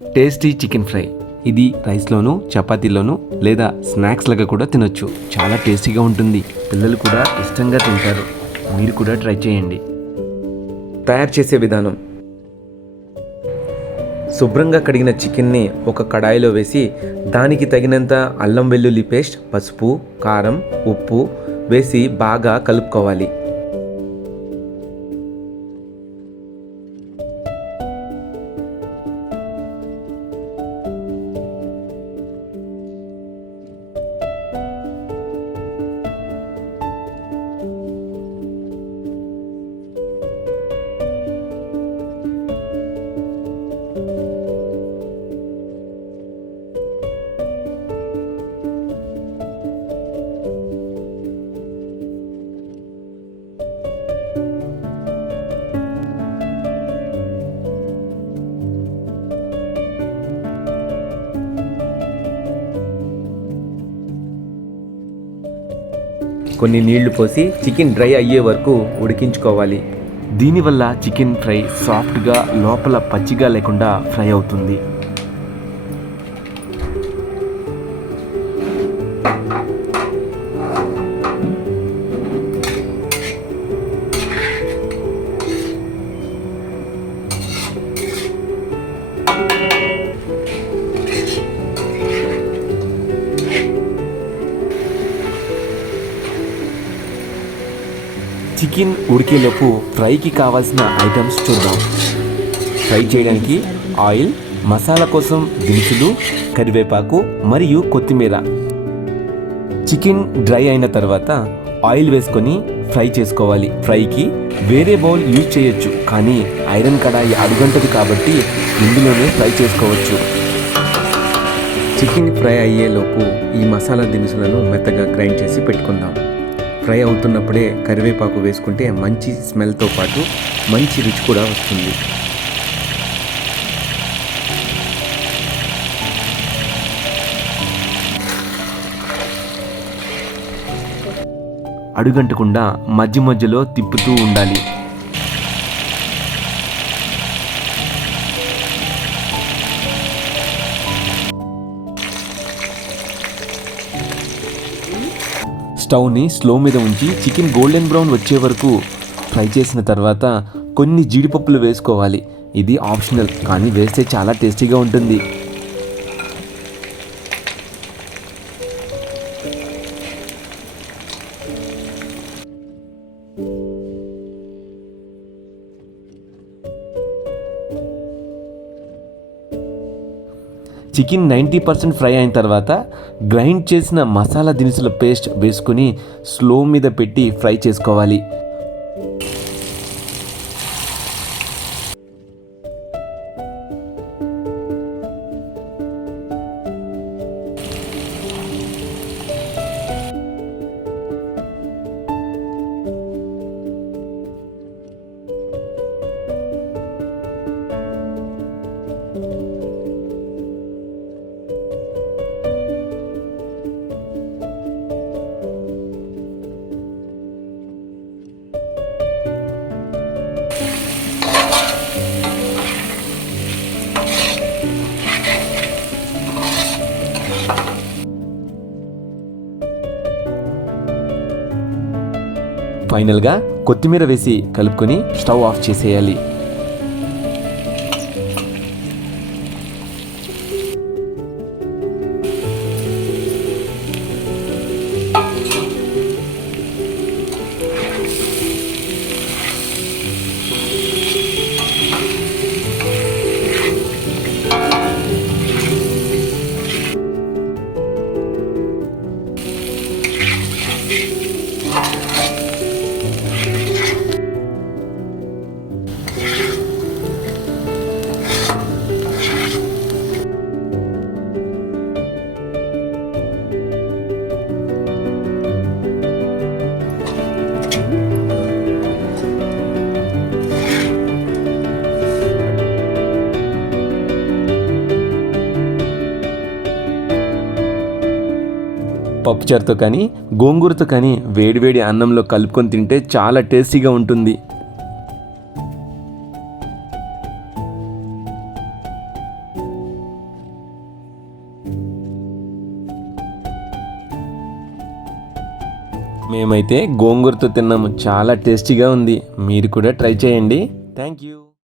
Tasty chicken fry. ఇది రైస్లోను, చపాతీలోను లేదా snacks లాగా కూడా తినొచ్చు. చాలా టేస్టీగా ఉంటుంది. పిల్లలు కూడా ఇష్టంగా తింటారు. మీరు కూడా ట్రై చేయండి. తయారు చేసే విధానం: శుభ్రంగా కడిగిన చికెన్ని ఒక కడాయిలో వేసి దానికి తగినంత అల్లం వెల్లుల్లి పేస్ట్, పసుపు, కారం, ఉప్పు వేసి బాగా కలుపుకోవాలి. కొన్ని నీళ్లు పోసి చికెన్ డ్రై అయ్యే వరకు ఉడికించుకోవాలి. దీనివల్ల చికెన్ ఫ్రై సాఫ్ట్గా, లోపల పచ్చిగా లేకుండా ఫ్రై అవుతుంది. చికెన్ ఉడికేలోపు ఫ్రైకి కావాల్సిన ఐటమ్స్ చూద్దాం. ఫ్రై చేయడానికి ఆయిల్, మసాలా కోసం దినుసులు, కరివేపాకు మరియు కొత్తిమీర. చికెన్ డ్రై అయిన తర్వాత ఆయిల్ వేసుకొని ఫ్రై చేసుకోవాలి. ఫ్రైకి వేరే బౌల్ యూజ్ చేయొచ్చు, కానీ ఐరన్ కడాయి అడుగంటది కాబట్టి ఇందులోనే ఫ్రై చేసుకోవచ్చు. చికెన్ ఫ్రై అయ్యేలోపు ఈ మసాలా దినుసులను మెత్తగా గ్రైండ్ చేసి పెట్టుకుందాం. ఫ్రై అవుతున్నప్పుడే కరివేపాకు వేసుకుంటే మంచి స్మెల్తో పాటు మంచి రుచి కూడా వస్తుంది. అడుగంటకుండా మధ్య మధ్యలో తిప్పుతూ ఉండాలి. స్టవ్ని స్లో మీద ఉంచి చికెన్ గోల్డెన్ బ్రౌన్ వచ్చే వరకు ఫ్రై చేసిన తర్వాత కొన్ని జీడిపప్పులు వేసుకోవాలి. ఇది ఆప్షనల్, కానీ వేస్తే చాలా టేస్టీగా ఉంటుంది. చికెన్ 90% ఫ్రై అయిన తర్వాత గ్రైండ్ చేసిన మసాలా దినుసుల పేస్ట్ వేసుకుని స్లో మీద పెట్టి ఫ్రై చేసుకోవాలి. ఫైనల్గా కొత్తిమీర వేసి కలుపుకొని స్టవ్ ఆఫ్ చేసేయాలి. పప్పుచారుతో కానీ గోంగూరతో కానీ వేడివేడి అన్నంలో కలుపుకొని తింటే చాలా టేస్టీగా ఉంటుంది. మేమైతే గోంగూరతో తిన్నాము, చాలా టేస్టీగా ఉంది. మీరు కూడా ట్రై చేయండి. Thank you.